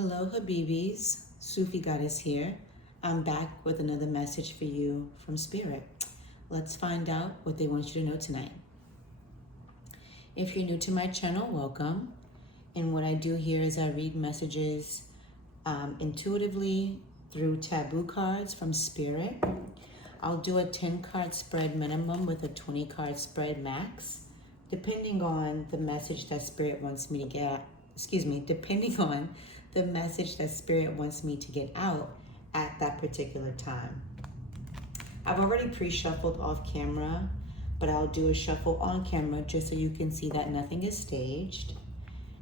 Hello, Habibis. Sufi Goddess here. I'm back with another message for you from Spirit. Let's find out what they want you to know tonight. If you're new to my channel, welcome. And what I do here is I read messages intuitively through taboo cards from Spirit. I'll do a 10-card spread minimum with a 20-card spread max, depending on the message that Spirit wants me to get. Depending on the message that Spirit wants me to get out at that particular time. I've already pre-shuffled off camera, but I'll do a shuffle on camera just so you can see that nothing is staged.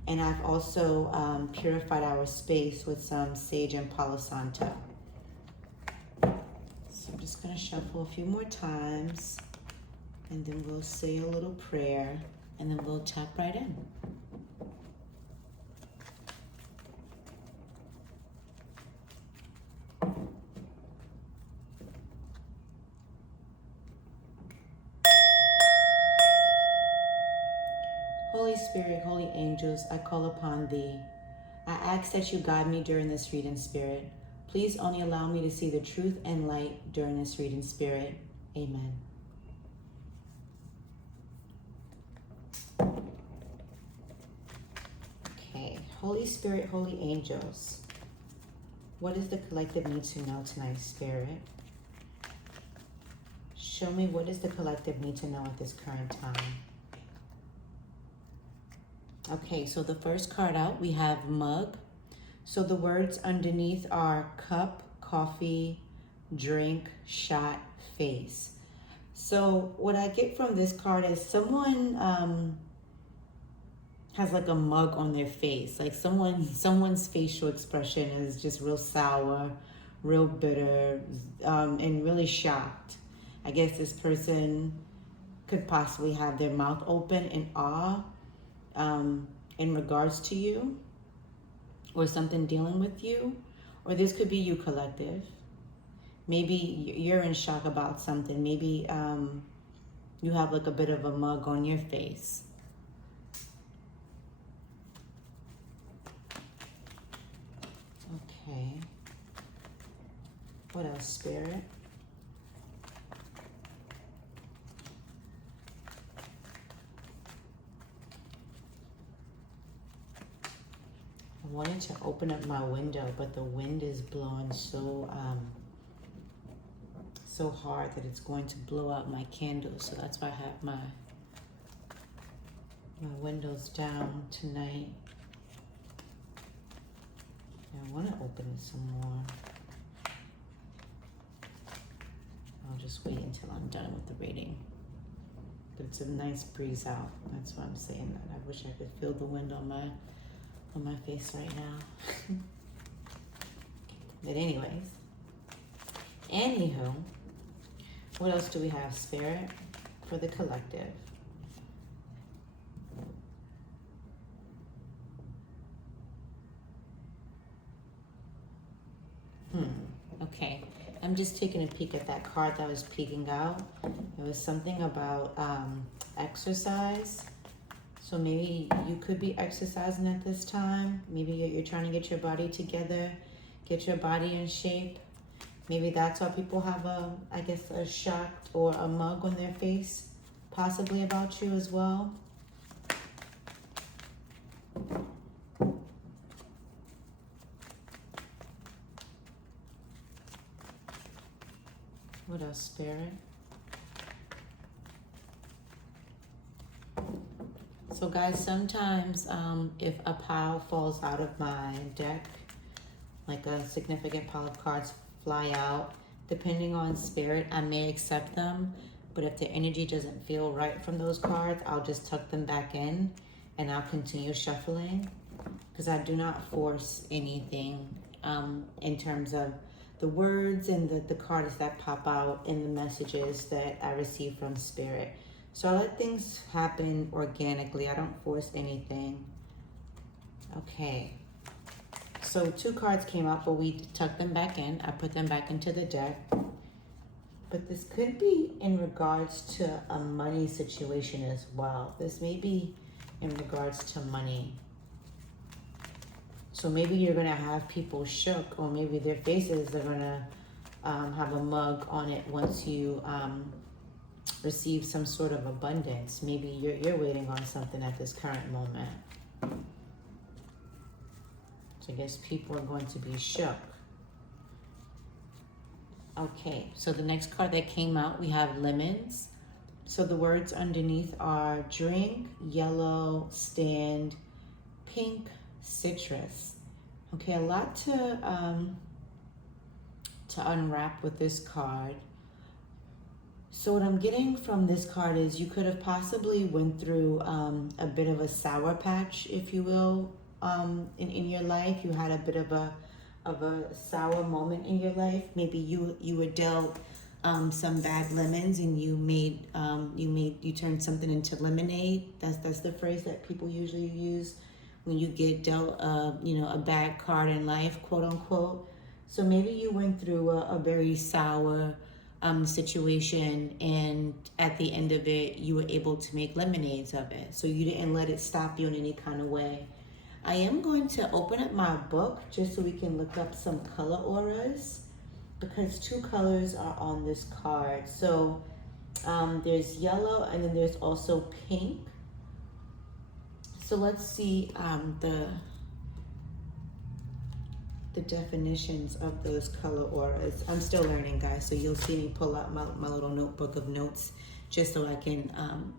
And I've also purified our space with some sage and Palo Santo. So I'm just gonna shuffle a few more times, and then we'll say a little prayer, and then we'll tap right in. Holy Spirit, holy angels, I call upon thee. I ask that you guide me during this reading, Spirit. Please only allow me to see the truth and light during this reading, Spirit. Amen. Okay, Holy Spirit, holy angels, what does the collective need to know tonight, Spirit? Show me what does the collective need to know at this current time. Okay, so the first card out, we have mug. So the words underneath are cup, coffee, drink, shot, face. So what I get from this card is someone has like a mug on their face. Like someone's facial expression is just real sour, real bitter, and really shocked. I guess this person could possibly have their mouth open in awe in regards to you, or something dealing with you, or this could be you, collective. Maybe you're in shock about something. Maybe you have like a bit of a mug on your face. Okay. What else, Spirit? I wanted to open up my window, but the wind is blowing so hard that it's going to blow out my candles. So that's why I have my windows down tonight. I want to open it some more. I'll just wait until I'm done with the reading. But it's a nice breeze out. That's why I'm saying that. I wish I could feel the wind on my face right now. But anyways, anywho, what else do we have, Spirit, for the collective? Okay, I'm just taking a peek at that card that was peeking out. It was something about exercise. So maybe you could be exercising at this time. Maybe you're trying to get your body together, get your body in shape. Maybe that's why people have a shock or a mug on their face, possibly about you as well. What else, Spirit? So guys, sometimes if a pile falls out of my deck, like a significant pile of cards fly out, depending on Spirit, I may accept them. But if the energy doesn't feel right from those cards, I'll just tuck them back in and I'll continue shuffling, because I do not force anything in terms of the words and the cards that pop out in the messages that I receive from Spirit. So I let things happen organically. I don't force anything. Okay. So 2 cards came out, but we tucked them back in. I put them back into the deck. But this could be in regards to a money situation as well. This may be in regards to money. So maybe you're going to have people shook, or maybe their faces are going to have a mug on it once you receive some sort of abundance. Maybe you're waiting on something at this current moment. So I guess people are going to be shook. Okay, so the next card that came out, we have lemons. So the words underneath are drink, yellow, stand, pink, citrus. Okay, a lot to unwrap with this card. So what I'm getting from this card is you could have possibly went through a bit of a sour patch, if you will, in your life. You had a bit of a sour moment in your life. Maybe you were dealt some bad lemons, and you turned something into lemonade. That's the phrase that people usually use when you get dealt a bad card in life, quote unquote. So maybe you went through a very sour situation, and at the end of it you were able to make lemonades of it. So you didn't let it stop you in any kind of way. I am going to open up my book just so we can look up some color auras, because two colors are on this card. So there's yellow, and then there's also pink. So let's see the definitions of those color auras. I'm still learning, guys, so you'll see me pull out my little notebook of notes just so I can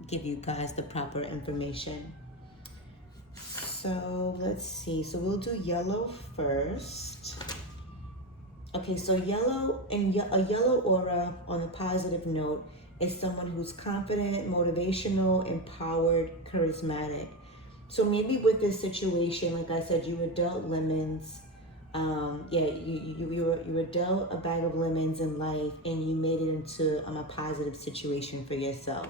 give you guys the proper information. So let's see. So we'll do yellow first. Okay, so yellow, and a yellow aura on a positive note is someone who's confident, motivational, empowered, charismatic. So maybe with this situation, like I said, you were dealt lemons. You were dealt a bag of lemons in life, and you made it into a positive situation for yourself.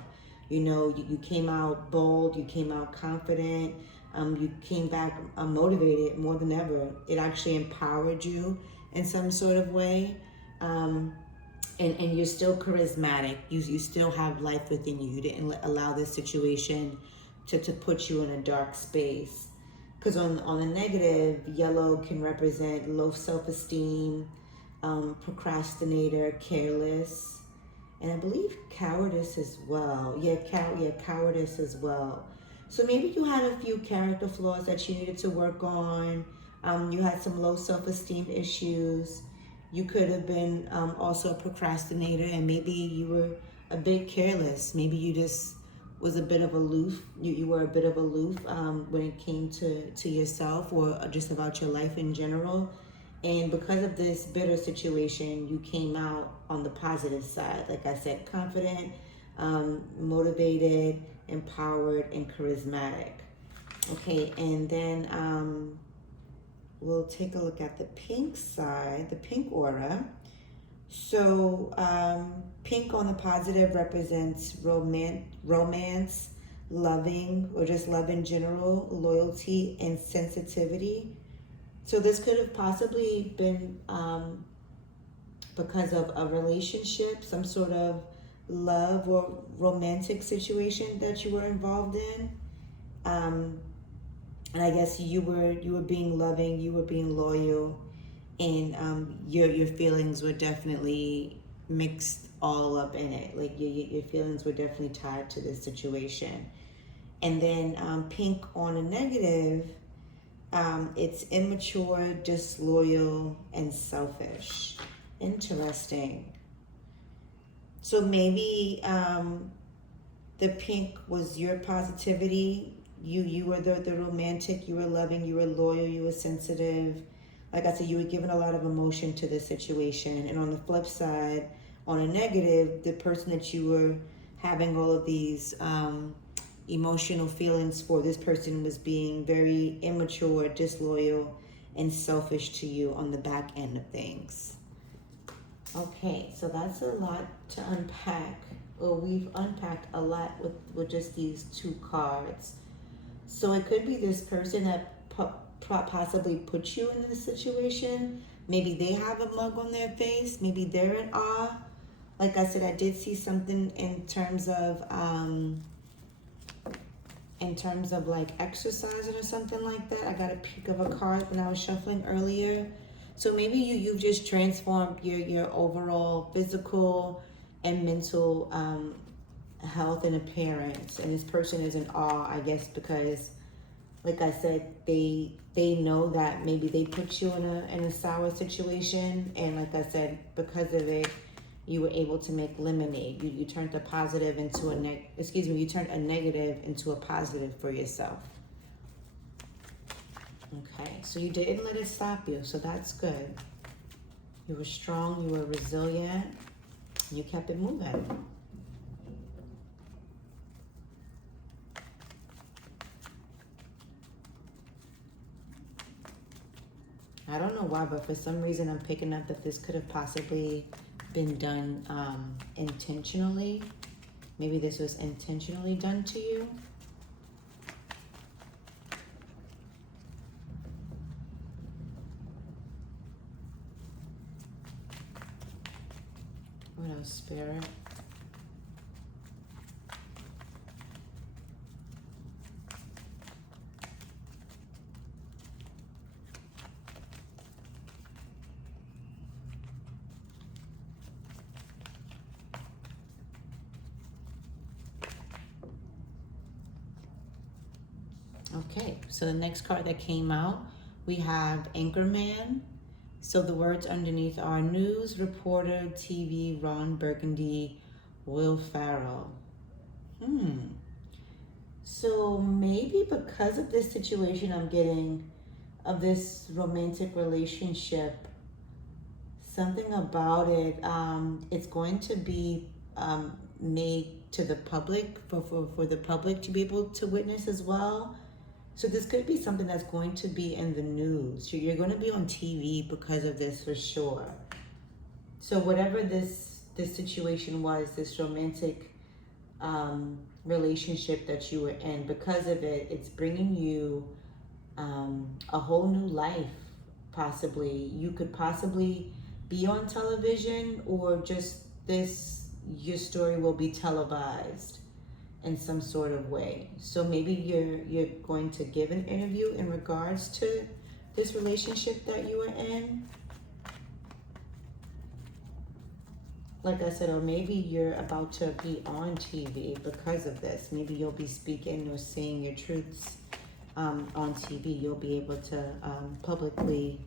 You came out bold, you came out confident, you came back motivated more than ever. It actually empowered you in some sort of way, and you're still charismatic. You still have life within you. You didn't allow this situation to put you in a dark space. Because on the negative, yellow can represent low self-esteem, procrastinator, careless, and I believe cowardice as well. Cowardice as well. So maybe you had a few character flaws that you needed to work on. You had some low self-esteem issues. You could have been also a procrastinator, and maybe you were a bit careless. Maybe you just was a bit of aloof. You were a bit of aloof when it came to yourself, or just about your life in general. And because of this bitter situation, you came out on the positive side. Like I said, confident, motivated, empowered, and charismatic. Okay, and then we'll take a look at the pink side, the pink aura. So pink on the positive represents romance, loving, or just love in general, loyalty, and sensitivity. So this could have possibly been because of a relationship, some sort of love or romantic situation that you were involved in. And I guess you were being loving, you were being loyal, and your feelings were definitely mixed all up in it. Like your feelings were definitely tied to this situation. And then pink on a negative, it's immature, disloyal, and selfish. Interesting. So maybe the pink was your positivity. You were the romantic, you were loving, you were loyal, you were sensitive. Like I said, you were giving a lot of emotion to the situation. And on the flip side, on a negative, the person that you were having all of these emotional feelings for, this person was being very immature, disloyal, and selfish to you on the back end of things. Okay, so that's a lot to unpack. Well, we've unpacked a lot with just these two cards. So it could be this person that possibly put you in this situation. Maybe they have a mug on their face. Maybe they're in awe. Like I said, I did see something in terms of in terms of like exercising or something like that. I got a peek of a card when I was shuffling earlier. So maybe you've just transformed your overall physical and mental health and appearance. And this person is in awe, I guess, because like I said, they know that maybe they put you in a sour situation, and like I said, because of it, you were able to make lemonade. You turned a positive into you turned a negative into a positive for yourself. Okay, so you didn't let it stop you, so that's good. You were strong, you were resilient, you kept it moving. I don't know why, but for some reason I'm picking up that this could have possibly been done intentionally. Maybe this was intentionally done to you. What else, Spirit? Okay, so the next card that came out, we have Anchorman. So the words underneath are news reporter, TV, Ron Burgundy, Will Ferrell. So maybe because of this situation I'm getting, of this romantic relationship, something about it, it's going to be made to the public, for the public to be able to witness as well. So this could be something that's going to be in the news. You're going to be on TV because of this for sure. So whatever this situation was, this romantic relationship that you were in, because of it, it's bringing you a whole new life. Possibly you could possibly be on television, or just your story will be televised in some sort of way. So maybe you're going to give an interview in regards to this relationship that you were in. Like I said, or maybe you're about to be on TV because of this. Maybe you'll be speaking or saying your truths on TV. You'll be able to publicly,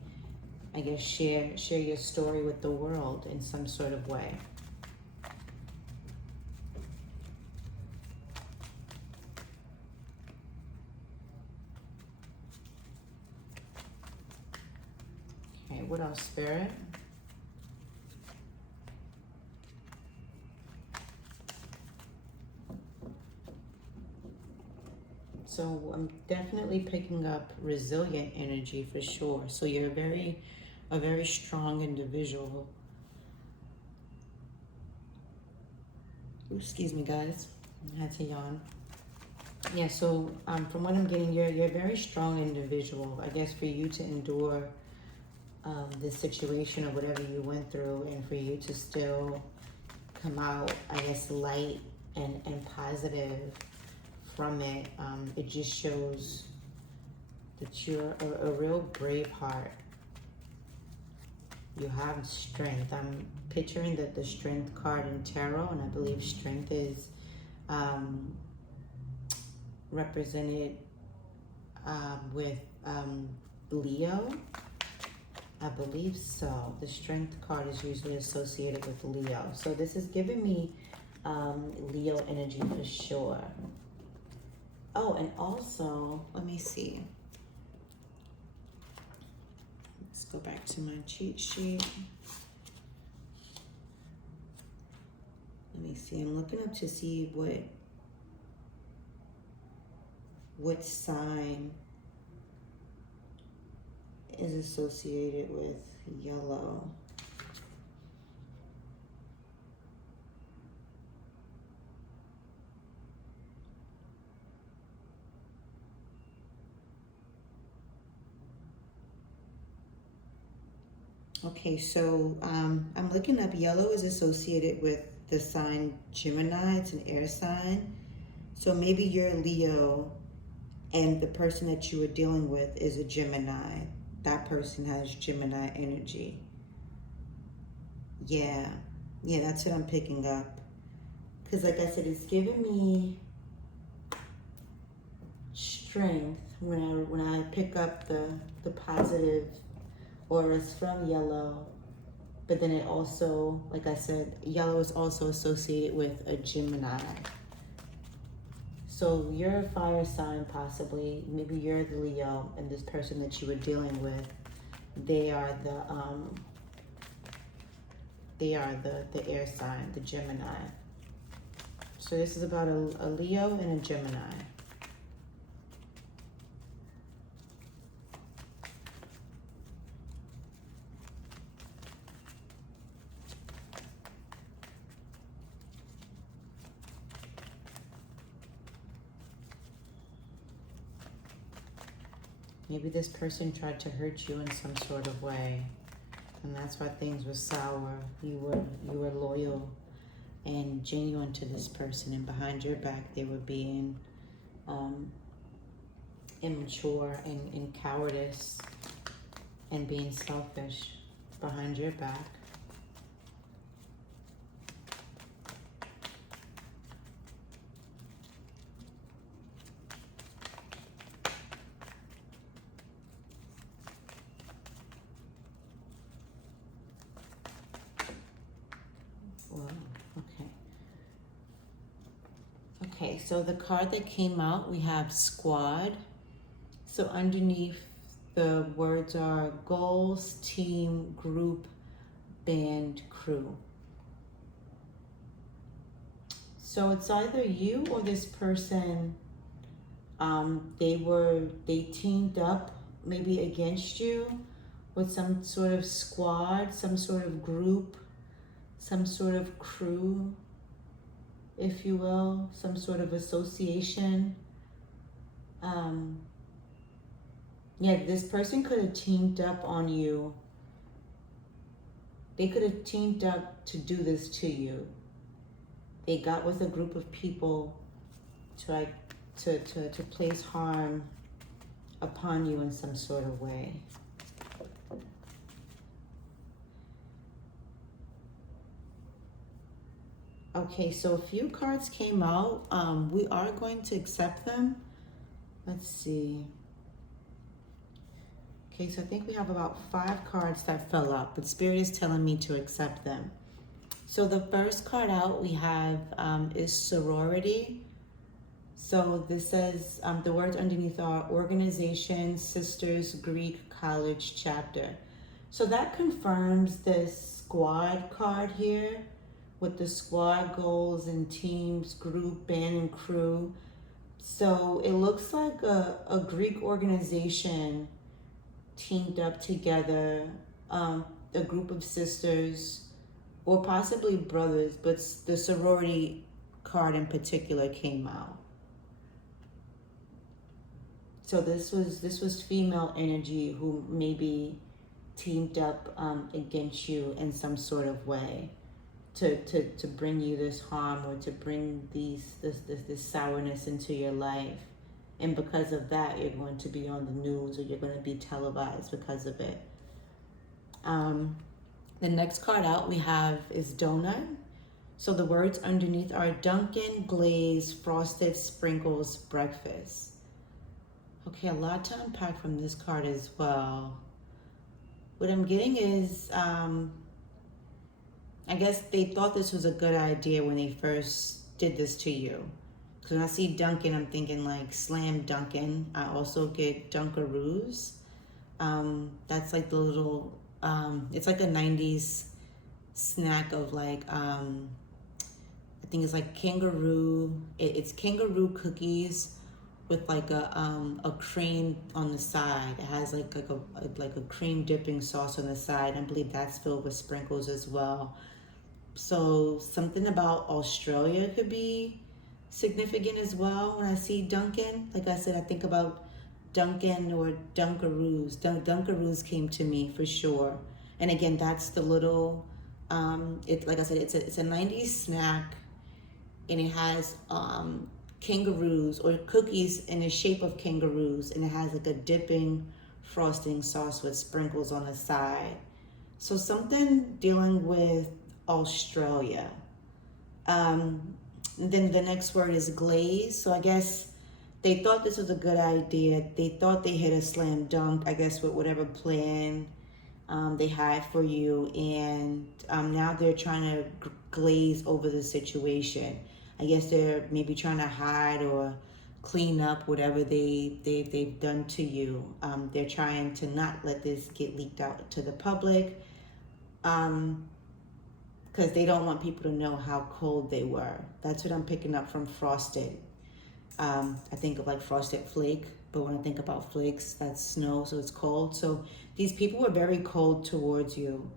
I guess, share your story with the world in some sort of way. Okay, what else, Spirit? So I'm definitely picking up resilient energy for sure. So you're a very strong individual. Ooh, excuse me, guys. I had to yawn. Yeah, so from what I'm getting, you're a very strong individual. I guess for you to endure this situation or whatever you went through, and for you to still come out, I guess, light and positive from it, it just shows that you're a real brave heart. You have strength. I'm picturing that the strength card in tarot, and I believe strength is represented with Leo. I believe so. The strength card is usually associated with Leo. So this is giving me Leo energy for sure. Oh, and also, let me see. Let's go back to my cheat sheet. Let me see. I'm looking up to see what sign is associated with yellow. Okay, so I'm looking up, yellow is associated with the sign Gemini. It's an air sign. So maybe you're Leo And the person that you are dealing with is a Gemini. That person has Gemini energy. Yeah, that's what I'm picking up. Because like I said, it's giving me strength when I pick up the positive auras from yellow. But then it also, like I said, yellow is also associated with a Gemini. So you're a fire sign possibly. Maybe you're the Leo, and this person that you were dealing with, they are the air sign, the Gemini. So this is about a Leo and a Gemini. Maybe this person tried to hurt you in some sort of way, and that's why things were sour. You were loyal and genuine to this person, and behind your back they were being immature and cowardice and being selfish behind your back. Wow, okay. Okay, so the card that came out, we have squad. So underneath the words are goals, team, group, band, crew. So it's either you or this person, they teamed up maybe against you with some sort of squad, some sort of group, some sort of crew, if you will, some sort of association. Yeah, this person could have teamed up on you. They could have teamed up to do this to you. They got with a group of people to place harm upon you in some sort of way. Okay, so a few cards came out. We are going to accept them. Let's see. Okay, so I think we have about 5 cards that fell out, but Spirit is telling me to accept them. So the first card out we have is sorority. So this says, the words underneath are Organization, Sisters, Greek, College, Chapter. So that confirms this squad card here with the squad goals and teams, group, band, and crew. So it looks like a Greek organization teamed up together, a group of sisters, or possibly brothers, but the sorority card in particular came out. So this was female energy who maybe teamed up against you in some sort of way to bring you this harm or to bring this sourness into your life. And because of that, you're going to be on the news or you're going to be televised because of it. The next card out we have is donut. So the words underneath are Dunkin', glaze, frosted sprinkles, breakfast. Okay, a lot to unpack from this card as well. What I'm getting is, I guess they thought this was a good idea when they first did this to you. Because when I see Dunkin', I'm thinking like Slam Dunkin'. I also get Dunkaroos. That's like the little, it's like a 90s snack of like, I think it's like kangaroo. It's kangaroo cookies with like a cream on the side. It has like a cream dipping sauce on the side. I believe that's filled with sprinkles as well. So something about Australia could be significant as well when I see Dunkin'. Like I said, I think about Dunkin' or Dunkaroos. Dunkaroos came to me for sure. And again, that's the little, like I said, it's a 90s snack, and it has kangaroos or cookies in the shape of kangaroos, and it has like a dipping frosting sauce with sprinkles on the side. So something dealing with Australia. Then the next word is glaze. So I guess they thought this was a good idea. They thought they hit a slam dunk, I guess, with whatever plan they had for you. And now they're trying to glaze over the situation. I guess they're maybe trying to hide or clean up whatever they've done to you. They're trying to not let this get leaked out to the public. Because they don't want people to know how cold they were. That's what I'm picking up from frosted. I think of like frosted flake, but when I think about flakes, that's snow, so it's cold. So these people were very cold towards you.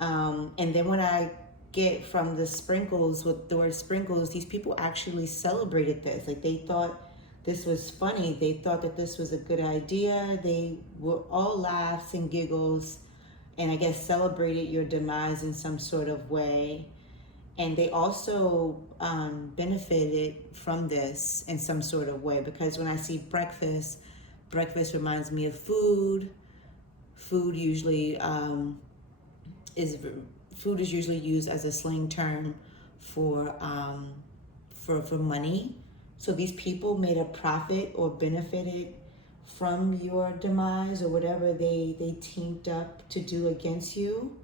And then when I get from the sprinkles, with the word sprinkles, these people actually celebrated this. Like they thought this was funny. They thought that this was a good idea. They were all laughs and giggles, and I guess celebrated your demise in some sort of way. And they also benefited from this in some sort of way, because when I see breakfast reminds me of food. Food usually is usually used as a slang term for money. So these people made a profit or benefited from your demise or whatever they teamed up to do against you.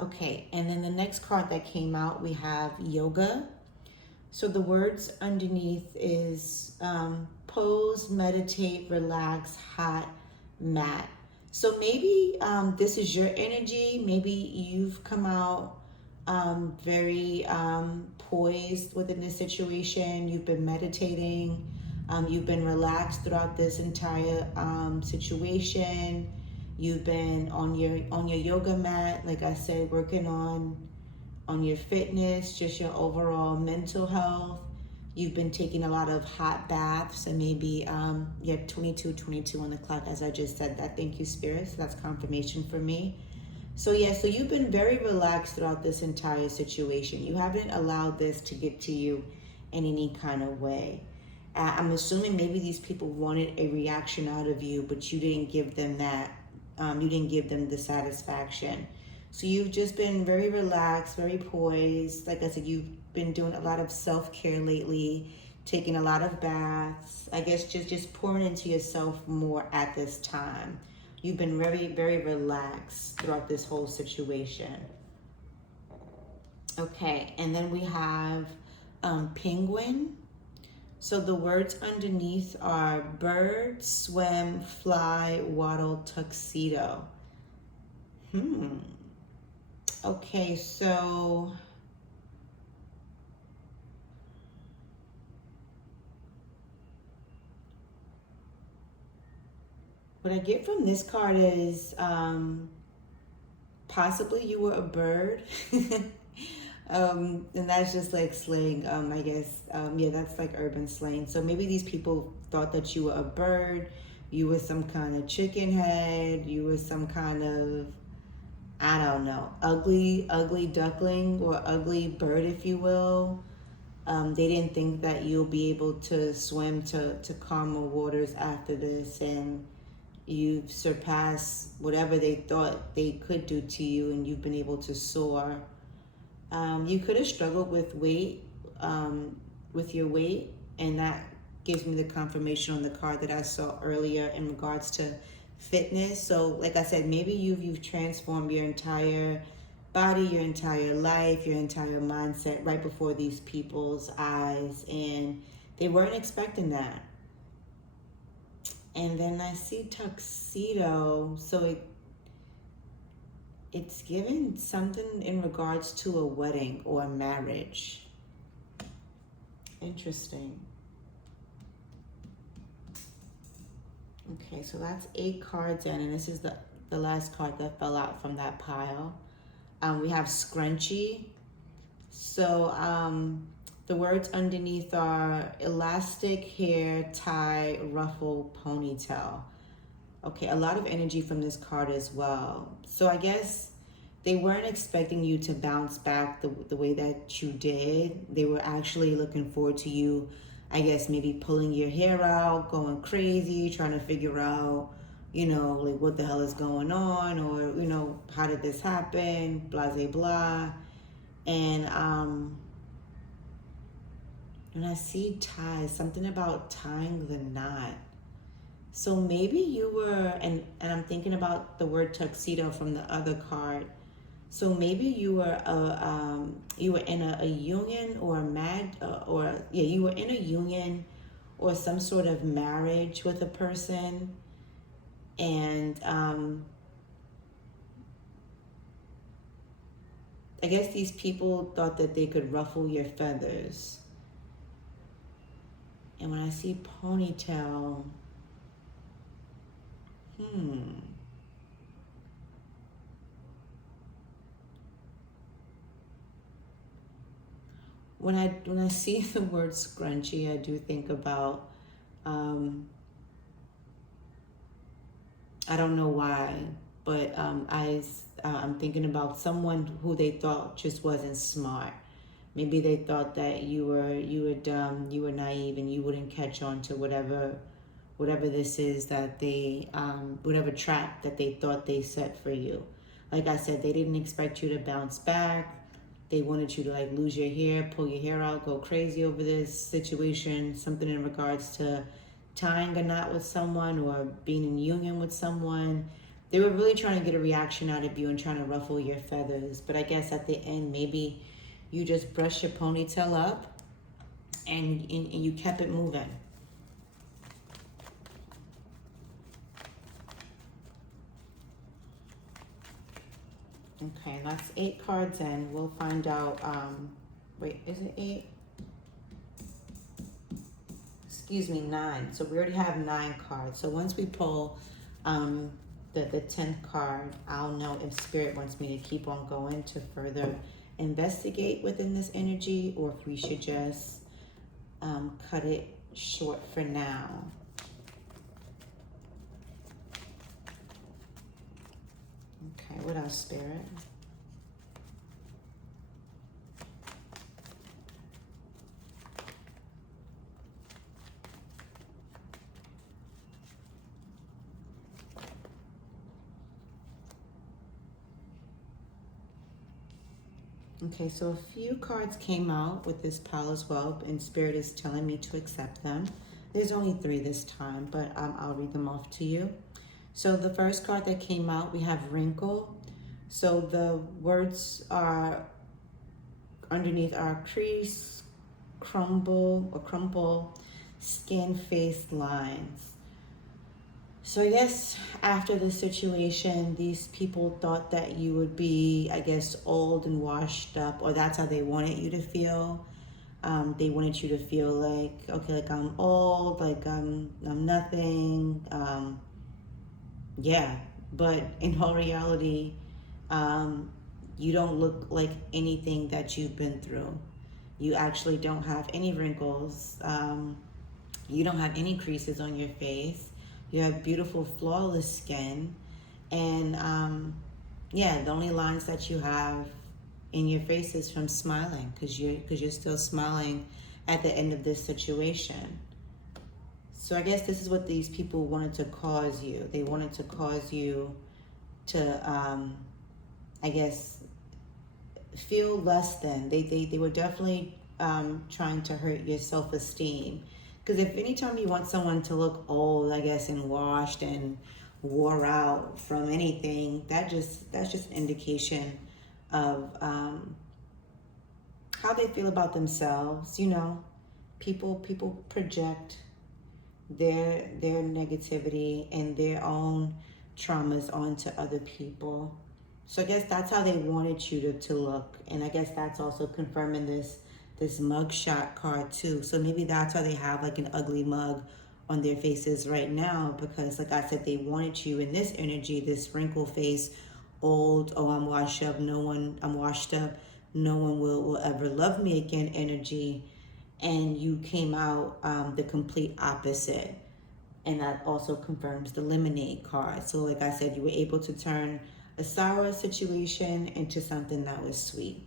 Okay, and then the next card that came out, we have yoga. So the words underneath is pose, meditate, relax, hot mat. So maybe this is your energy. Maybe you've come out very poised within this situation. You've been meditating. You've been relaxed throughout this entire situation. You've been on your yoga mat, like I said, working on your fitness, just your overall mental health. You've been taking a lot of hot baths, and maybe you have 22 on the clock, as I just said that. Thank you, Spirit. So that's confirmation for me. So yeah, so you've been very relaxed throughout this entire situation. You haven't allowed this to get to you in any kind of way. I'm assuming maybe these people wanted a reaction out of you, but you didn't give them that. You didn't give them the satisfaction. So you've just been very relaxed, very poised. Like I said, you've been doing a lot of self-care lately, taking a lot of baths. I guess just pouring into yourself more at this time. You've been very, very relaxed throughout this whole situation. Okay, and then we have penguin. So the words underneath are bird, swim, fly, waddle, tuxedo. Okay, so what I get from this card is possibly you were a bird. And that's just like slang, I guess. Yeah, that's like urban slang. So maybe these people thought that you were a bird, you were some kind of chicken head, you were some kind of, I don't know, ugly duckling or ugly bird, if you will. They didn't think that you'll be able to swim to calmer waters after this, and you've surpassed whatever they thought they could do to you, and you've been able to soar. You could have struggled with your weight, and that gives me the confirmation on the card that I saw earlier in regards to fitness. So like I said, maybe you've transformed your entire body, your entire life, your entire mindset right before these people's eyes, and they weren't expecting that. And then I see tuxedo, so it's given something in regards to a wedding or a marriage. Interesting. Okay, so that's 8 cards in, and this is the last card that fell out from that pile. We have scrunchy. So the words underneath are elastic hair, tie, ruffle, ponytail. Okay, a lot of energy from this card as well. So I guess they weren't expecting you to bounce back the way that you did. They were actually looking forward to you, I guess, maybe pulling your hair out, going crazy, trying to figure out, like what the hell is going on, or, how did this happen, blah, blah, blah. And when I see ties, something about tying the knot. So maybe you were, and I'm thinking about the word tuxedo from the other card. So maybe you were you were in a union or you were in a union or some sort of marriage with a person, and I guess these people thought that they could ruffle your feathers. And when I see ponytail, when I see the word scrunchy, I do think about, I don't know why, but I'm thinking about someone who they thought just wasn't smart. Maybe they thought that you were dumb, you were naive, and you wouldn't catch on to whatever this is that they whatever trap that they thought they set for you. Like I said, they didn't expect you to bounce back. They wanted you to like lose your hair, pull your hair out, go crazy over this situation, something in regards to tying a knot with someone or being in union with someone. They were really trying to get a reaction out of you and trying to ruffle your feathers. But I guess at the end, maybe you just brushed your ponytail up and you kept it moving. Okay, that's 8 cards in. We'll find out, wait, is it 8? Excuse me, 9. So we already have 9 cards. So once we pull the 10th card, I'll know if Spirit wants me to keep on going to further investigate within this energy, or if we should just cut it short for now. Okay, what else, Spirit? Okay, so a few cards came out with this pile as well, and Spirit is telling me to accept them. There's only 3 this time, but I'll read them off to you. So the first card that came out, we have wrinkle. So the words are underneath are crease, crumple, skin-faced lines. So I guess after the situation, these people thought that you would be, I guess, old and washed up, or that's how they wanted you to feel. They wanted you to feel like, okay, like I'm old, like I'm nothing. Yeah, but in all reality, you don't look like anything that you've been through. You actually don't have any wrinkles. You don't have any creases on your face. You have beautiful, flawless skin. And yeah, the only lines that you have in your face is from smiling, because you're still smiling at the end of this situation. So I guess this is what these people wanted to cause you. They wanted to cause you to, I guess, feel less than. They were definitely trying to hurt your self-esteem. Because if anytime you want someone to look old, I guess, and washed and wore out from anything, that's just an indication of how they feel about themselves. People project their negativity and their own traumas onto other people. So I guess that's how they wanted you to look. And I guess that's also confirming this mugshot card too. So maybe that's why they have like an ugly mug on their faces right now, because like I said, they wanted you in this energy, this wrinkle face, old, oh, I'm washed up, no one will ever love me again energy. And you came out the complete opposite. And that also confirms the lemonade card. So like I said, you were able to turn a sour situation into something that was sweet.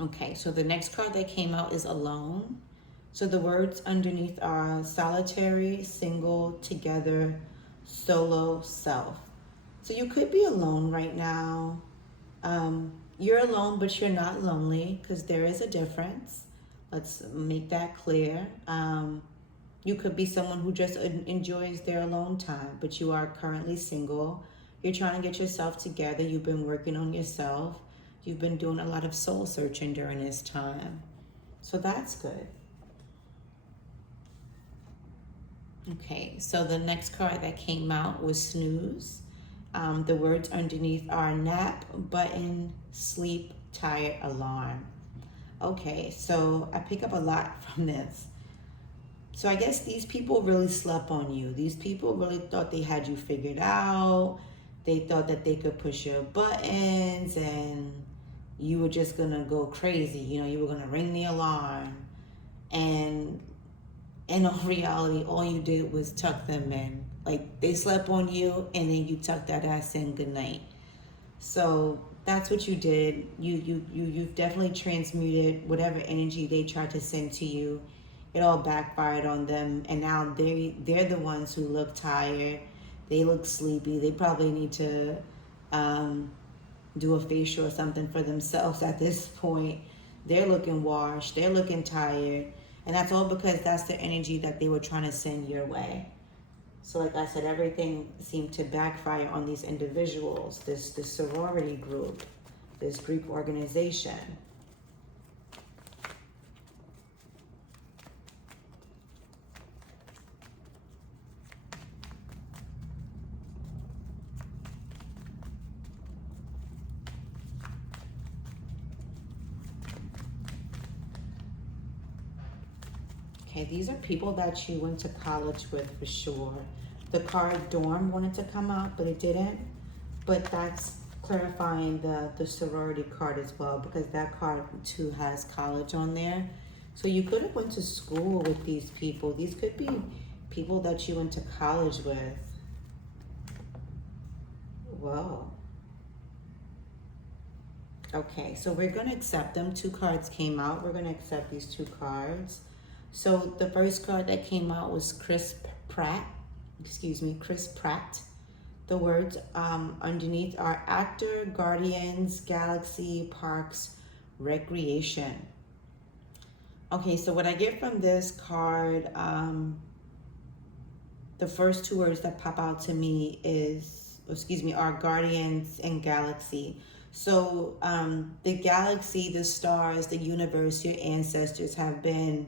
Okay, so the next card that came out is alone. So the words underneath are solitary, single, together, solo, self. So you could be alone right now. You're alone, but you're not lonely, because there is a difference. Let's make that clear. You could be someone who just enjoys their alone time, but you are currently single. You're trying to get yourself together. You've been working on yourself. You've been doing a lot of soul searching during this time. So that's good. Okay, so the next card that came out was snooze. The words underneath are nap, button, sleep, tired, alarm. Okay, so I pick up a lot from this. So I guess these people really slept on you. These people really thought they had you figured out. They thought that they could push your buttons and you were just gonna go crazy. You know, you were gonna ring the alarm. And in all reality, all you did was tuck them in. Like, they slept on you and then you tucked that ass in goodnight. So that's what you did. You've definitely transmuted whatever energy they tried to send to you. It all backfired on them, and now they're the ones who look tired. They look sleepy. They probably need to do a facial or something for themselves at this point. They're looking washed. They're looking tired, and that's all because that's the energy that they were trying to send your way. So like I said, everything seemed to backfire on these individuals, this sorority group, this Greek organization. Okay, these are people that you went to college with for sure. The card dorm wanted to come out, but it didn't. But that's clarifying the sorority card as well, because that card too has college on there. So you could have went to school with these people. These could be people that you went to college with. Whoa. Okay, so we're going to accept them. 2 cards came out. We're going to accept these 2 cards. So the first card that came out was Chris Pratt. The words underneath are actor, guardians, galaxy, parks, recreation. Okay, so what I get from this card, the first 2 words that pop out to me are guardians and galaxy. So the galaxy, the stars, the universe, your ancestors have been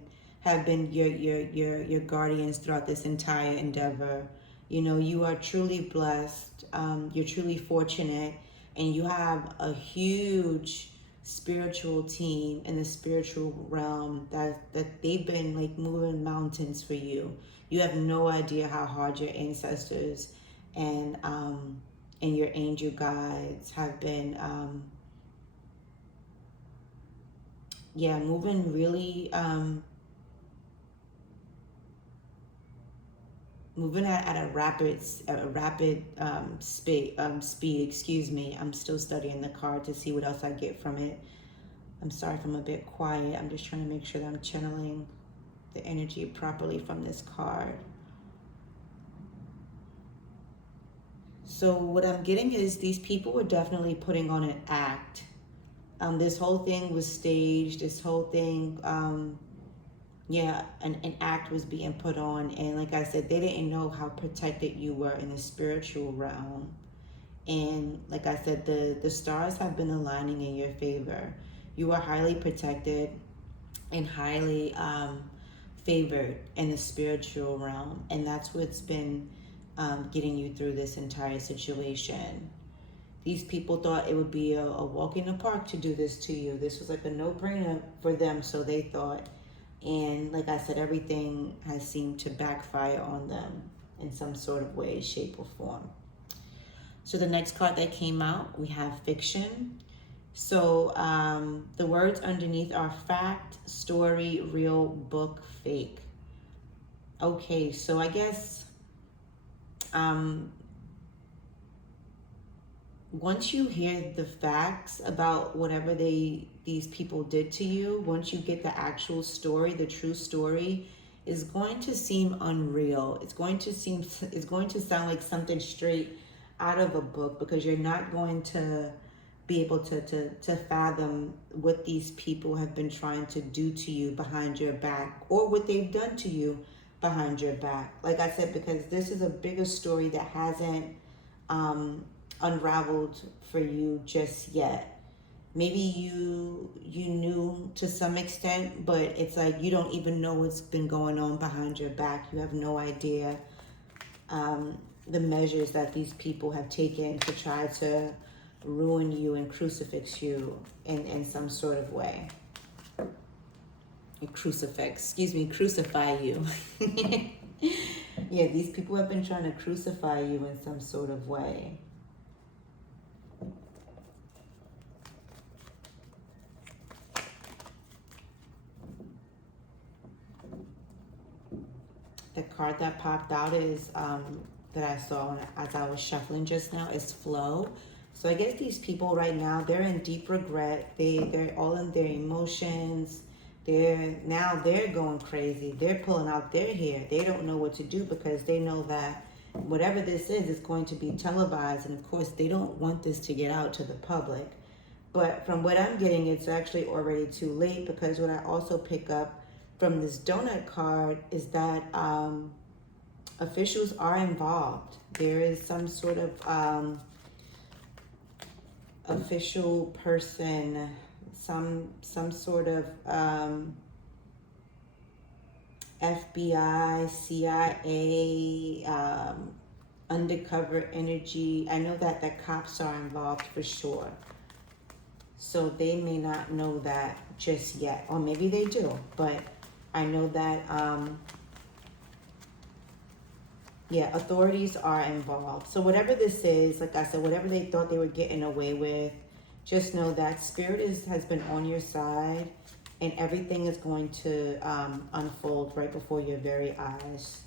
your guardians throughout this entire endeavor. You know, you are truly blessed. You're truly fortunate, and you have a huge spiritual team in the spiritual realm that they've been like moving mountains for you. You have no idea how hard your ancestors and your angel guides have been moving really moving at a rapid speed. Excuse me. I'm still studying the card to see what else I get from it. I'm sorry if I'm a bit quiet. I'm just trying to make sure that I'm channeling the energy properly from this card. So what I'm getting is these people were definitely putting on an act. This whole thing was staged. This whole thing, an act was being put on. And like I said, they didn't know how protected you were in the spiritual realm. And like I said, the stars have been aligning in your favor. You are highly protected and highly favored in the spiritual realm. And that's what's been getting you through this entire situation. These people thought it would be a walk in the park to do this to you. This was like a no-brainer for them, so they thought. And like I said, everything has seemed to backfire on them in some sort of way, shape, or form. So the next card that came out, we have fiction. So the words underneath are fact, story, real, book, fake. Okay, so I guess once you hear the facts about whatever these people did to you, once you get the actual story, the true story, is going to seem unreal. It's going to sound like something straight out of a book, because you're not going to be able to fathom what these people have been trying to do to you behind your back, or what they've done to you behind your back. Like I said, because this is a bigger story that hasn't unraveled for you just yet. Maybe you knew to some extent, but it's like you don't even know what's been going on behind your back. You have no idea the measures that these people have taken to try to ruin you and crucifix you in some sort of way. Crucify you. Yeah, these people have been trying to crucify you in some sort of way. The card that popped out is that I saw as I was shuffling just now is flow. So I guess these people right now, they're in deep regret. They're all in their emotions. They're going crazy. They're pulling out their hair. They don't know what to do, because they know that whatever this is going to be televised, and of course they don't want this to get out to the public. But from what I'm getting, it's actually already too late, because what I also pick up from this donut card is that officials are involved. There is some sort of official person, some sort of FBI, CIA, undercover energy. I know that the cops are involved for sure. So they may not know that just yet, or maybe they do, but I know that yeah, authorities are involved. So whatever this is, like I said, whatever they thought they were getting away with, just know that Spirit has been on your side, and everything is going to unfold right before your very eyes.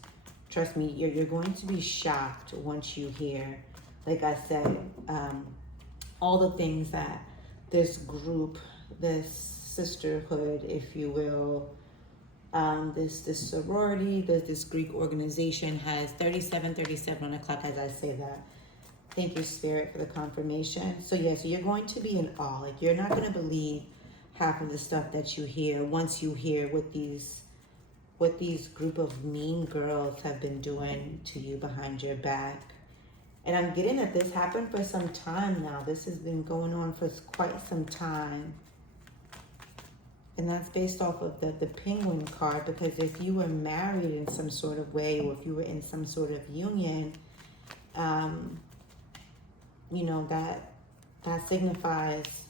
Trust me, you're going to be shocked once you hear, like I said, all the things that this group, this sisterhood, if you will, this sorority, this Greek organization has 3737 on the clock as I say that. Thank you, Spirit, for the confirmation. So yeah, so you're going to be in awe. Like, you're not going to believe half of the stuff that you hear once you hear what these group of mean girls have been doing to you behind your back. And I'm getting that this happened for some time now. This has been going on for quite some time. And that's based off of the penguin card, because if you were married in some sort of way, or if you were in some sort of union, you know, that signifies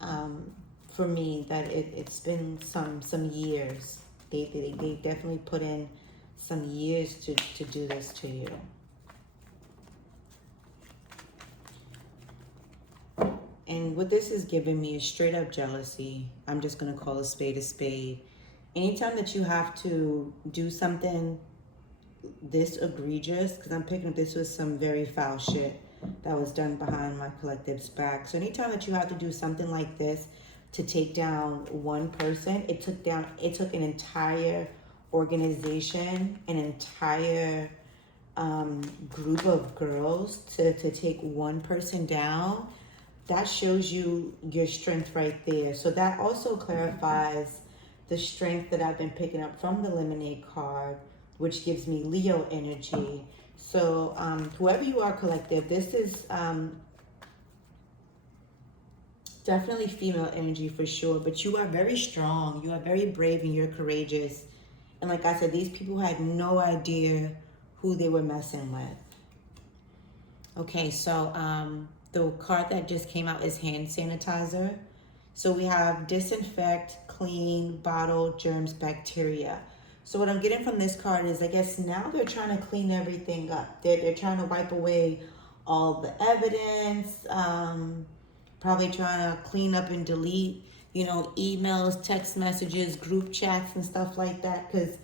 for me that it's been some years. They definitely put in some years to do this to you. And what this is giving me is straight up jealousy. I'm just going to call a spade a spade. Anytime that you have to do something this egregious, because I'm picking up this was some very foul shit that was done behind my collective's back. So anytime that you have to do something like this to take down one person, it took an entire organization, an entire group of girls to take one person down. That shows you your strength right there. So that also clarifies the strength that I've been picking up from the Lemonade card, which gives me Leo energy. So whoever you are, collective, this is definitely female energy for sure. But you are very strong. You are very brave, and you're courageous. And like I said, these people had no idea who they were messing with. Okay, so the card that just came out is hand sanitizer. So we have disinfect, clean, bottle, germs, bacteria. So what I'm getting from this card is, I guess now they're trying to clean everything up. They're trying to wipe away all the evidence, probably trying to clean up and delete, you know, emails, text messages, group chats, and stuff like that. Because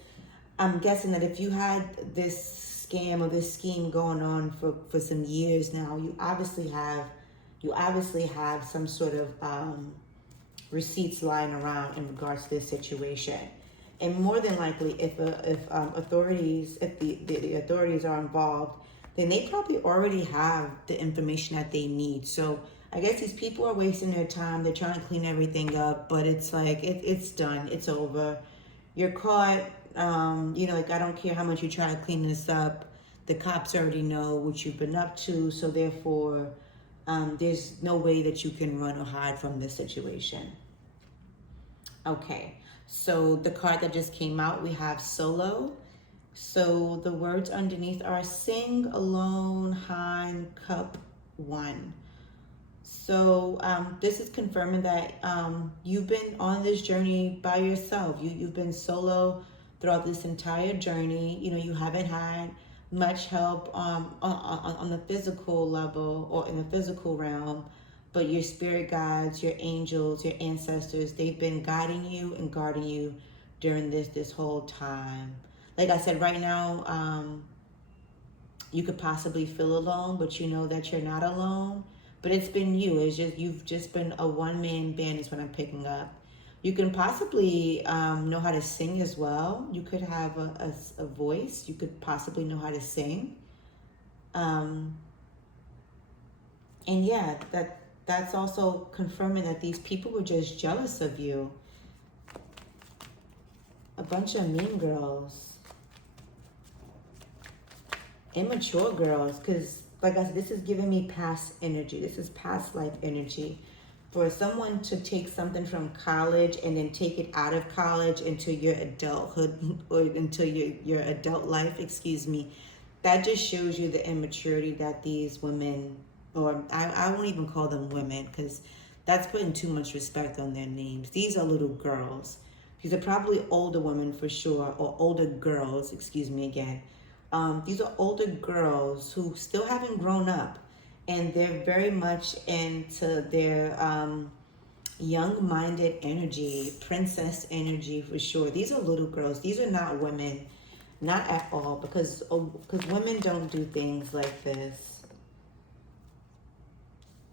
I'm guessing that if you had this scam or this scheme going on for some years now. You obviously have some sort of receipts lying around in regards to this situation. And more than likely, if the authorities are involved, then they probably already have the information that they need. So I guess these people are wasting their time. They're trying to clean everything up, but it's like it's done. It's over. You're caught. Like, I don't care how much you try to clean this up. The cops already know what you've been up to. So therefore, there's no way that you can run or hide from this situation. Okay. So the card that just came out, we have solo. So the words underneath are sing alone, Hein, cup one. So this is confirming that you've been on this journey by yourself. You've been solo throughout this entire journey. You haven't had much help on the physical level or in the physical realm, but your spirit guides, your angels, your ancestors, they've been guiding you and guarding you during this whole time. Like I said, right now, you could possibly feel alone, but you know that you're not alone. But it's been you. You've just been a one-man band is what I'm picking up. You can possibly know how to sing as well. You could have a voice. You could possibly know how to sing. And yeah, that's also confirming that these people were just jealous of you. A bunch of mean girls. Immature girls, because like I said, this is giving me past energy. This is past life energy. For someone to take something from college and then take it out of college into your adulthood or into your adult life, that just shows you the immaturity that these women, or I won't even call them women because that's putting too much respect on their names. These are little girls. These are probably older women for sure, or older girls, again. These are older girls who still haven't grown up, and they're very much into their young-minded energy, princess energy for sure. These are little girls. These are not women, not at all, because women don't do things like this.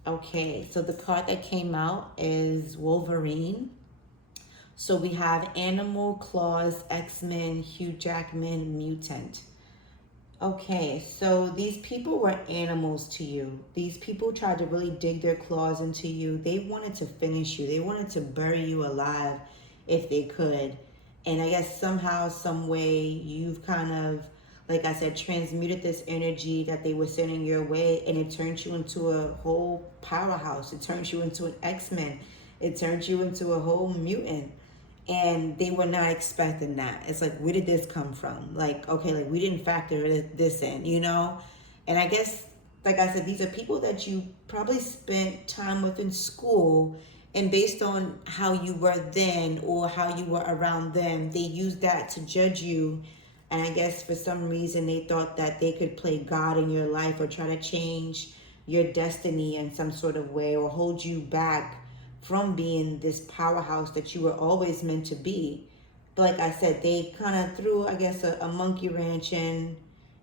Okay, so the card that came out is Wolverine. So we have Animal, Claws, X-Men, Hugh Jackman, Mutant. Okay, so these people were animals to you. These people tried to really dig their claws into you. They wanted to finish you. They wanted to bury you alive if they could. And I guess somehow, some way, you've kind of, like I said, transmuted this energy that they were sending your way, and it turned you into a whole powerhouse. It turned you into an X-Men. It turned you into a whole mutant. And they were not expecting that. It's like, where did this come from? Like, okay, like we didn't factor this in, And I guess, like I said, these are people that you probably spent time with in school, and based on how you were then or how you were around them, they used that to judge you. And I guess for some reason they thought that they could play God in your life or try to change your destiny in some sort of way or hold you back from being this powerhouse that you were always meant to be. But like I said, they kind of threw, I guess, a monkey wrench in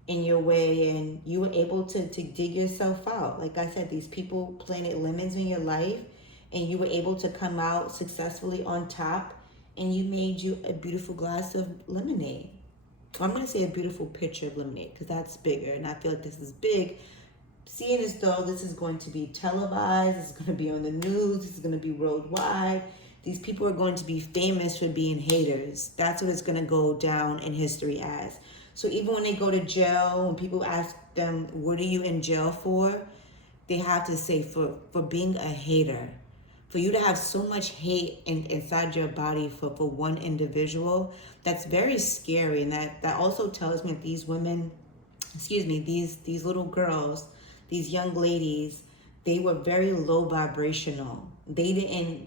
your way, and you were able to dig yourself out. Like I said, these people planted lemons in your life, and you were able to come out successfully on top, and you made you a beautiful glass of lemonade. I'm going to say a beautiful pitcher of lemonade because that's bigger, and I feel like this is big. Seeing as though this is going to be televised, this is going to be on the news, this is going to be worldwide. These people are going to be famous for being haters. That's what it's going to go down in history as. So even when they go to jail, when people ask them, what are you in jail for? They have to say for being a hater. For you to have so much hate inside your body for one individual, that's very scary. And that also tells me that these women, these little girls, these young ladies, they were very low vibrational. They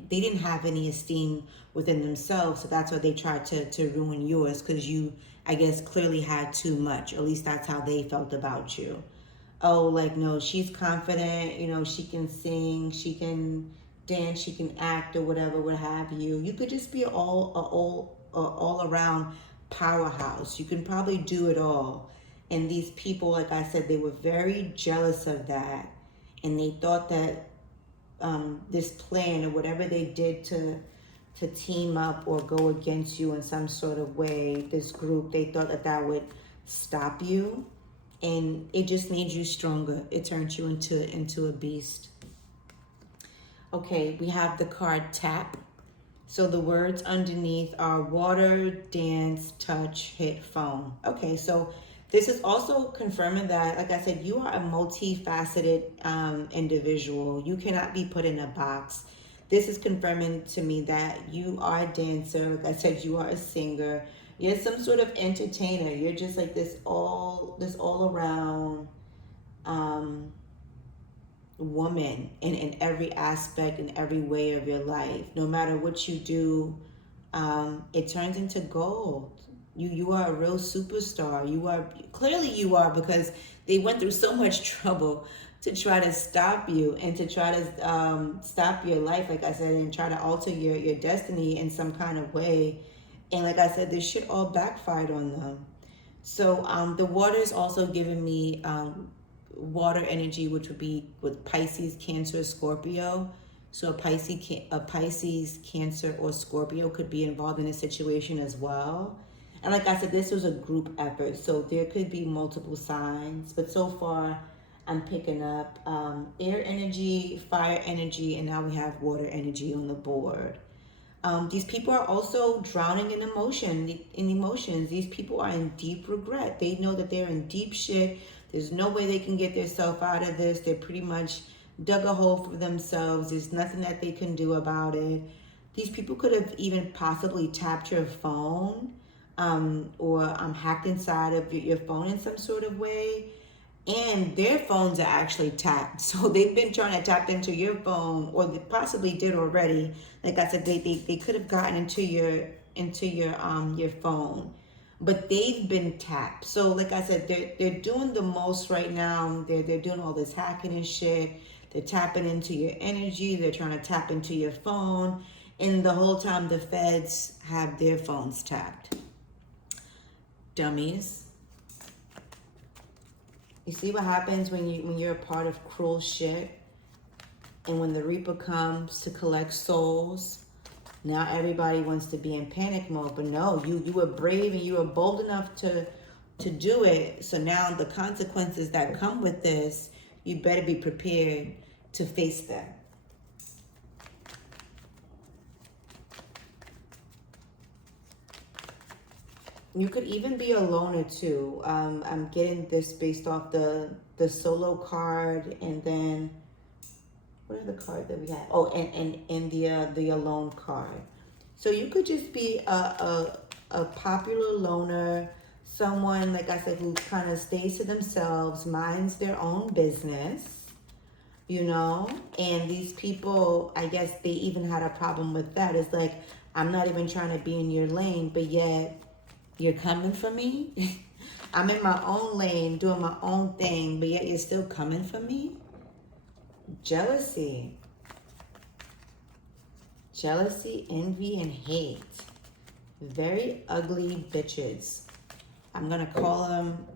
didn't have any esteem within themselves, so that's why they tried to ruin yours, because you, I guess, clearly had too much. At least that's how they felt about you. Oh, like, no, she's confident, she can sing, she can dance, she can act, or whatever, what have you. You could just be all around powerhouse. You can probably do it all. And these people, like I said, they were very jealous of that. And they thought that this plan or whatever they did to team up or go against you in some sort of way, this group, they thought that that would stop you. And it just made you stronger. It turned you into a beast. Okay, we have the card tap. So the words underneath are water, dance, touch, hit, phone. Okay, so this is also confirming that, like I said, you are a multifaceted individual. You cannot be put in a box. This is confirming to me that you are a dancer. Like I said, you are a singer. You're some sort of entertainer. You're just like this all around woman in every aspect, in every way of your life. No matter what you do, it turns into gold. You are a real superstar. You are, because they went through so much trouble to try to stop you and to try to stop your life, like I said, and try to alter your destiny in some kind of way. And like I said, this shit all backfired on them. So the water is also giving me water energy, which would be with Pisces, Cancer, Scorpio. So a Pisces, Cancer, or Scorpio could be involved in a situation as well. And like I said, this was a group effort, so there could be multiple signs. But so far, I'm picking up air energy, fire energy, and now we have water energy on the board. These people are also drowning in emotions. These people are in deep regret. They know that they're in deep shit. There's no way they can get themselves out of this. They're pretty much dug a hole for themselves. There's nothing that they can do about it. These people could have even possibly tapped your phone or hacked inside of your phone in some sort of way. And their phones are actually tapped. So they've been trying to tap into your phone, or they possibly did already. Like I said, they could have gotten into your phone, but they've been tapped. So like I said, they're doing the most right now. They're doing all this hacking and shit. They're tapping into your energy. They're trying to tap into your phone. And the whole time the feds have their phones tapped. Dummies. You see what happens when you're a part of cruel shit, and when the Reaper comes to collect souls, now everybody wants to be in panic mode. But no, you were brave and you were bold enough to do it. So now the consequences that come with this, you better be prepared to face them. You could even be a loner too. I'm getting this based off the solo card, and then what are the cards that we have? Oh, and the alone card. So you could just be a popular loner, someone, like I said, who kind of stays to themselves, minds their own business, you know. And these people, I guess they even had a problem with that. It's like, I'm not even trying to be in your lane, but yet you're coming for me. I'm in my own lane, doing my own thing, but yet you're still coming for me. Jealousy, envy, and hate. Very ugly bitches. I'm gonna call them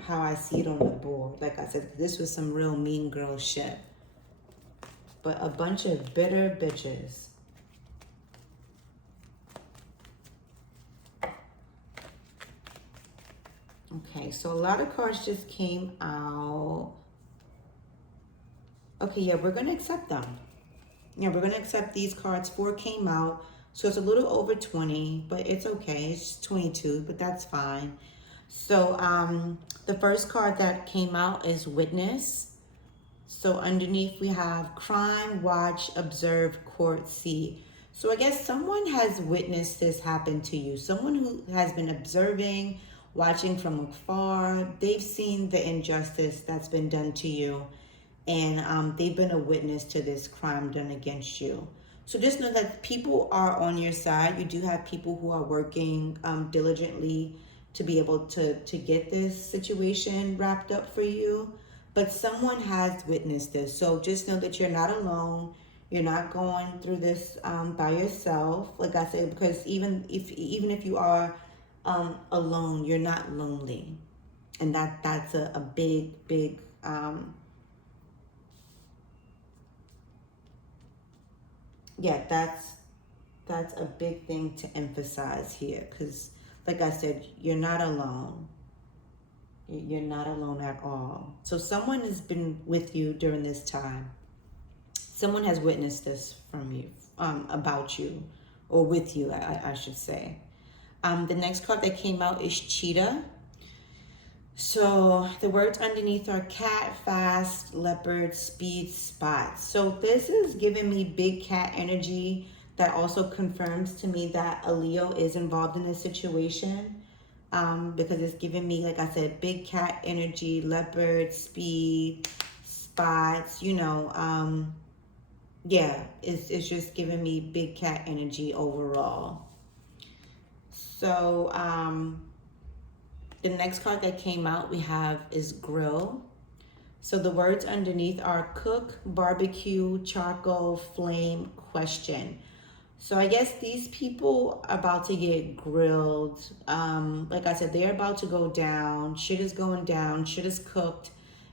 how I see it on the board. Like I said, this was some real mean girl shit. But a bunch of bitter bitches. Okay, so a lot of cards just came out. Okay, yeah, we're going to accept them. Yeah, we're going to accept these cards. 4 came out, so it's a little over 20, but it's okay. It's 22, but that's fine. So the first card that came out is Witness. So underneath we have crime, watch, observe, court, see. So I guess someone has witnessed this happen to you. Someone who has been observing, watching from afar. They've seen the injustice that's been done to you, and they've been a witness to this crime done against you. So just know that people are on your side. You do have people who are working diligently to be able to get this situation wrapped up for you. But someone has witnessed this. So just know that you're not alone. You're not going through this by yourself. Like I said, because even if you are alone, you're not lonely. And that's a big yeah, that's a big thing to emphasize here, because like I said, you're not alone. You're not alone at all. So someone has been with you during this time. Someone has witnessed this from you, about you, or with you, I should say. The next card that came out is Cheetah. So the words underneath are cat, fast, leopard, speed, spot. So this is giving me big cat energy. That also confirms to me that a Leo is involved in this situation, because it's giving me, like I said, big cat energy, leopard, speed, spots, yeah, it's just giving me big cat energy overall. So the next card that came out we have is grill. So the words underneath are cook, barbecue, charcoal, flame, question. So I guess these people are about to get grilled. Like I said, they're about to go down. Shit is going down. Shit is cooked.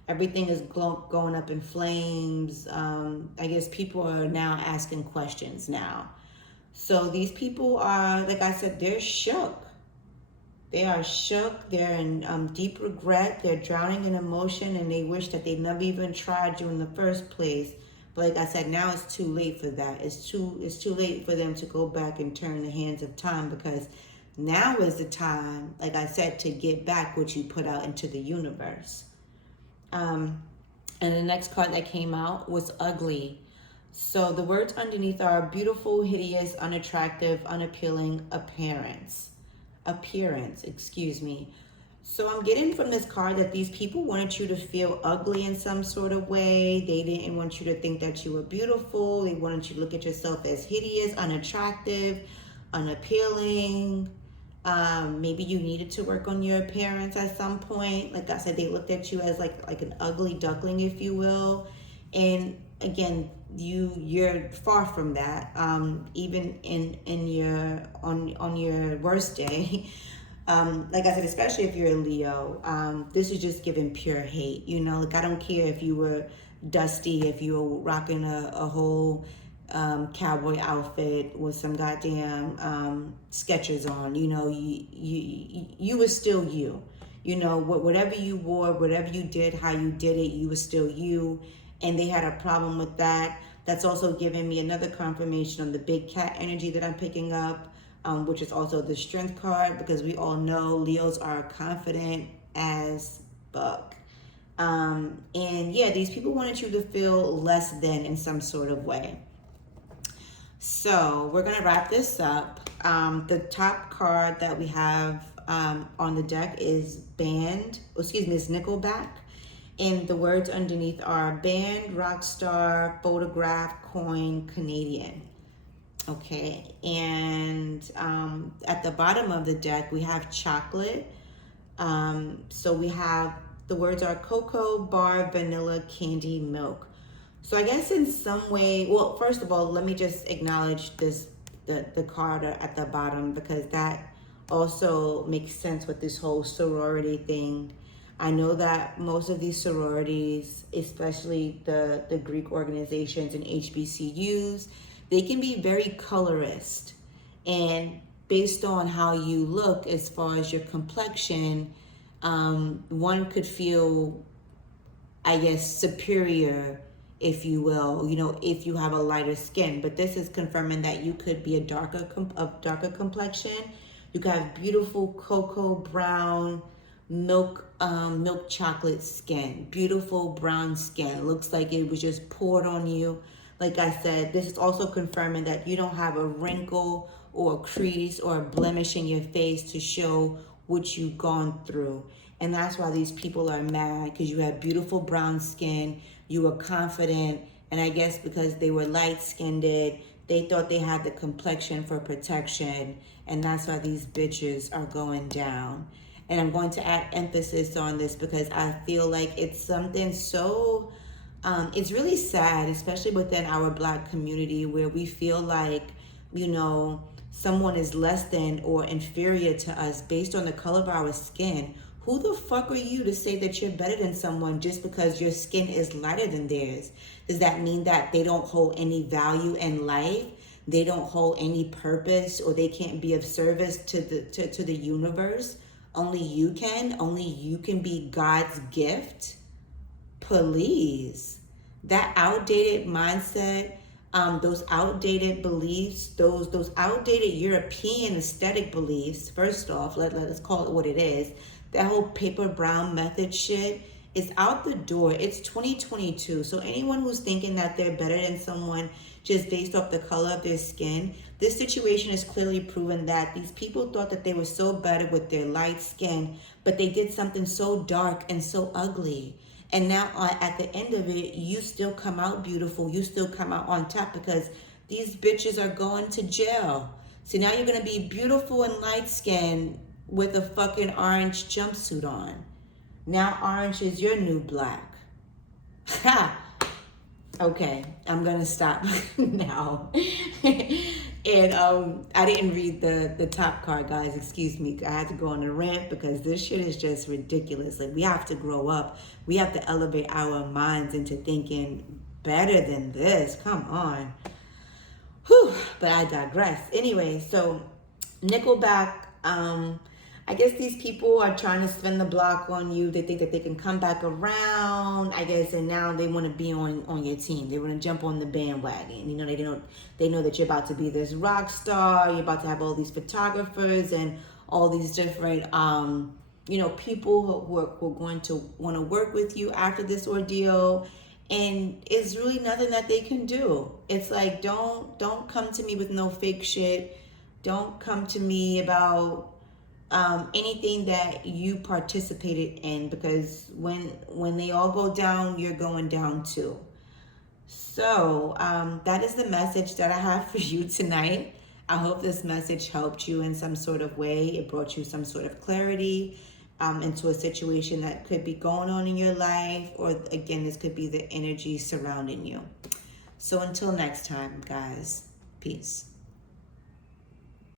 Everything is going up in flames. I guess people are now asking questions now. So these people are, like I said, they're shook. They are shook. They're in deep regret. They're drowning in emotion, and they wish that they never even tried you in the first place. But like I said, now it's too late for that. It's too late for them to go back and turn the hands of time, because now is the time, like I said, to get back what you put out into the universe. And the next card that came out was ugly. So the words underneath are beautiful, hideous, unattractive, unappealing appearance. Excuse me. So I'm getting from this card that these people wanted you to feel ugly in some sort of way. They didn't want you to think that you were beautiful. They wanted you to look at yourself as hideous, unattractive, unappealing. Maybe you needed to work on your appearance at some point. Like I said, they looked at you as like an ugly duckling, if you will. And again, you're far from that. Even in your on your worst day. Like I said, especially if you're a Leo, this is just giving pure hate. Like I don't care if you were dusty, if you were rocking a whole cowboy outfit with some goddamn Skechers on. You were still you. Whatever you wore, whatever you did, how you did it, you were still you. And they had a problem with that. That's also giving me another confirmation on the big cat energy that I'm picking up, which is also the strength card, because we all know Leos are confident as fuck. And yeah, these people wanted you to feel less than in some sort of way. So we're going to wrap this up. The top card that we have on the deck is is Nickelback. And the words underneath are band, rock star, photograph, coin, Canadian. Okay, and at the bottom of the deck, we have chocolate. So we have, the words are cocoa, bar, vanilla, candy, milk. So I guess in some way, well, first of all, let me just acknowledge the card at the bottom, because that also makes sense with this whole sorority thing. I know that most of these sororities, especially the Greek organizations and HBCUs, they can be very colorist. And based on how you look as far as your complexion, one could feel, I guess, superior, if you will, if you have a lighter skin. But this is confirming that you could be a darker complexion. You could have beautiful cocoa brown, milk chocolate skin, beautiful brown skin. It looks like it was just poured on you. Like I said, this is also confirming that you don't have a wrinkle or a crease or a blemish in your face to show what you've gone through. And that's why these people are mad, because you have beautiful brown skin, you were confident, and I guess because they were light-skinned, they thought they had the complexion for protection, and that's why these bitches are going down. And I'm going to add emphasis on this because I feel like it's something so, it's really sad, especially within our Black community, where we feel like, someone is less than or inferior to us based on the color of our skin, Who the fuck are you to say that you're better than someone just because your skin is lighter than theirs? Does that mean that they don't hold any value in life? They don't hold any purpose, or they can't be of service to the universe? Only you can? Only you can be God's gift? Please. That outdated mindset, those outdated beliefs, those outdated European aesthetic beliefs, first off, let's call it what it is. That whole paper brown method shit is out the door. It's 2022. So anyone who's thinking that they're better than someone just based off the color of their skin, this situation has clearly proven that these people thought that they were so better with their light skin, but they did something so dark and so ugly. And now at the end of it, you still come out beautiful. You still come out on top because these bitches are going to jail. So now you're going to be beautiful and light skinned with a fucking orange jumpsuit on. Now orange is your new black. Ha! Okay, I'm going to stop now. And I didn't read the top card, guys. Excuse me. I had to go on a rant because this shit is just ridiculous. Like, we have to grow up. We have to elevate our minds into thinking better than this. Come on. Whew. But I digress. Anyway, so Nickelback, I guess these people are trying to spin the block on you. They think that they can come back around, I guess, and now they want to be on your team. They want to jump on the bandwagon. You know, they know that you're about to be this rock star. You're about to have all these photographers and all these different, people who are going to want to work with you after this ordeal. And it's really nothing that they can do. It's like, don't come to me with no fake shit. Don't come to me about anything that you participated in, because when they all go down, you're going down too. So that is the message that I have for you tonight. I hope this message helped you in some sort of way. It brought you some sort of clarity into a situation that could be going on in your life, or again, this could be the energy surrounding you. So until next time, guys, peace.